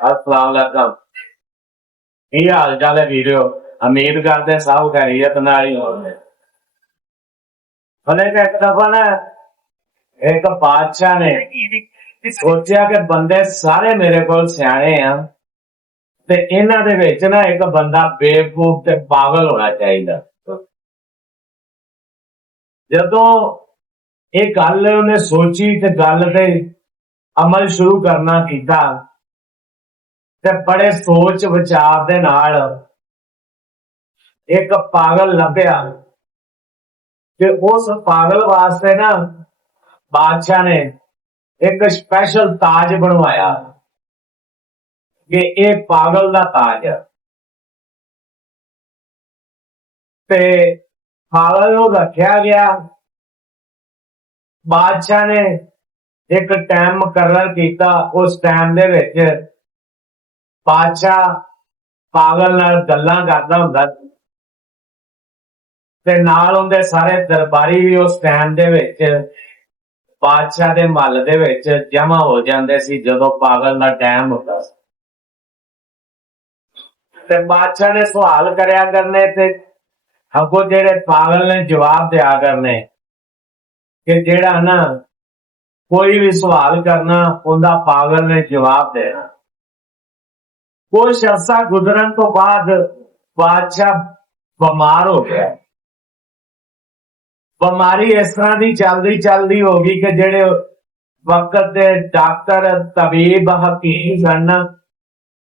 अस्सलाम वालेकुम। की हाल चाल है वीडियो? उम्मीद करते सब खैरियत नाल ही होंगे। भले एक दफा ना एक बादशाह ने सोचा कि बंदे सारे मेरे को सियाने हैं ते इन्हां दे विच ना एक बंदा बेवकूफ ते पागल होना चाहिए। जदों ये गल उन्हें सोची ते गल ते अमल शुरू करना कीता ते बड़े सोच विचार दे नाल एक पागल लभ्या कि उस पागल वास्ते ना बादशाह ने एक स्पेशल ताज बनवाया कि ये पागल दा ताज है। ते पागल नूं रखिया गया। बादशाह ने एक टाइम मुकर्रर किया। उस टाइम दे विच बादशाह पागल नाल गल्लां करदा हुंदा ते नाल उहदे सारे दरबारी भी उस टाइम दे विच बादशाह दे महल दे विच जमा हो जांदे सी जदों पागल दा टाइम हुंदा सी। ते बादशाह ने सवाल करया करने ते अगों जेड़े पागल ने जवाब दिया करने कि जेड़ा ना कोई भी सवाल करना उनका पागल ने जवाब देना। कुछ अरसा गुजरन तो बाद बादशाह बीमार हो गया। बीमारी इस तरह की चलती होगी कि जेड़े वक्त दे डॉक्टर तबीब हकीम सन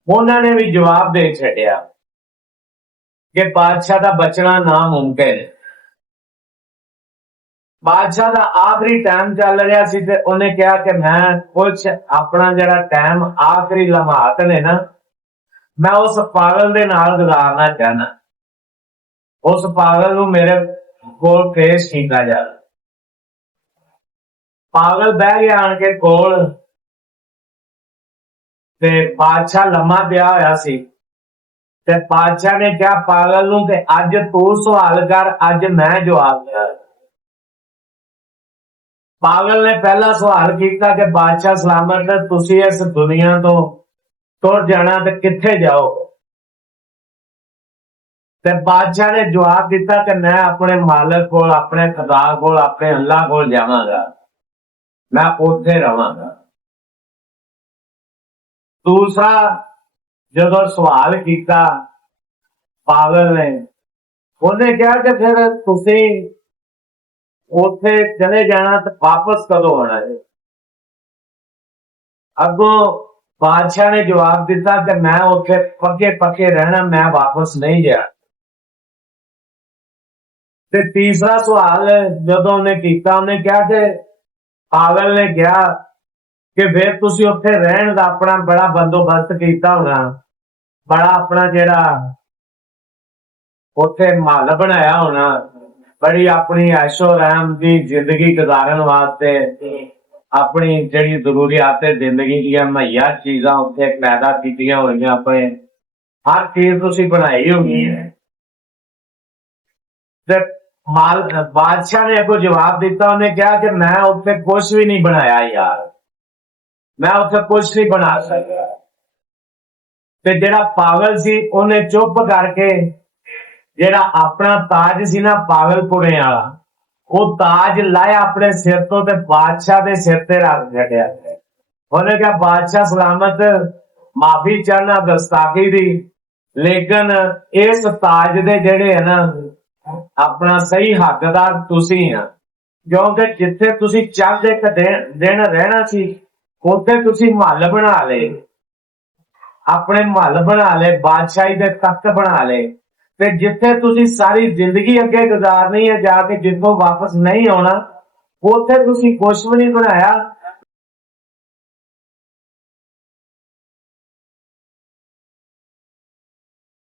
उन्होंने भी जवाब दे छड़िया कि बादशाह का बचना नामुमकिन है। बादशाह का आखिरी टाइम चल रहा सी ते उन्हें कहा कि मैं कुछ अपना जरा टाइम आखिरी लम्हात ने ना मैं उस पागल दे नाल गुजारना चाहना। उस पागल नूं मेरे कोल पेश कीता जाए। पागल बह गया आण के कोल ते बादशाह लम्मा पिया होया सी ते बादशाह ने कहा पागल नूं कि अज तू सवाल कर अज मैं जवाब दिया। पागल ने पहला सवाल किया कि बादशाह सलामत तुसी इस दुनिया तो तुर जाना ते किथे जाओ। ते बादशाह ने जवाब दिता कि मैं अपने मालिक को अपने खुदा को अपने अल्लाह को जावांगा मैं उत्थे रवांगा। दूसरा जदों सवाल किया पागल ने उन्हें कहा कि फिर तुसी उत्थे चले जाना तो वापस कदों आना है। अगों बादशाह ने जवाब दिता कि मैं उत्थे पक्के पक्के रहना मैं वापस नहीं जा। ते तीसरा सवाल जदों उन्हें किया उन्हें कहा कि पागल ने कहा कि फिर तुसी उत्थे रहन दा अपना बड़ा बंदोबस्त किया होना बड़ा अपना जेड़ा उत्थे महल बनाया होना बड़ी अपनी ऐशो रहम की जिंदगी गुजारन वास्ते अपनी जड़ी जरूरियात जिंदगी दी मुहैया चीजां उत्थे पैदा कीतियां होईयां अपने हर चीज तुसी बनाई होगी है। ते माल बादशाह ने अगों जवाब दिता उन्हें कहा कि मैं उत्थे कुछ भी नहीं बनाया यार मैं उत्थे कुछ नहीं बना सकता। ते जेड़ा पागल सी उन्हें चुप करके जेड़ा अपना ताज सी ना पागलपुरे वाला वो ताज लाया अपने सिर तो ते बादशाह दे सिर ते रख छड्या। उन्हें कहा बादशाह सलामत माफी चाहना गुस्ताखी दी लेकिन इस ताज दे जेड़े है ना अपना सही हकदार तुसी हैं क्योंकि जिथे तुसी चंद एक दिन रहना सी उत्थे तुसी महल बना ले अपने महल बना ले बादशाही दे तख्त बना ले ते जिथे तुसी सारी जिंदगी अगे गुजारनी है जाके जिथों वापस नहीं आना उत्थे तुसी कुछ भी नहीं बनाया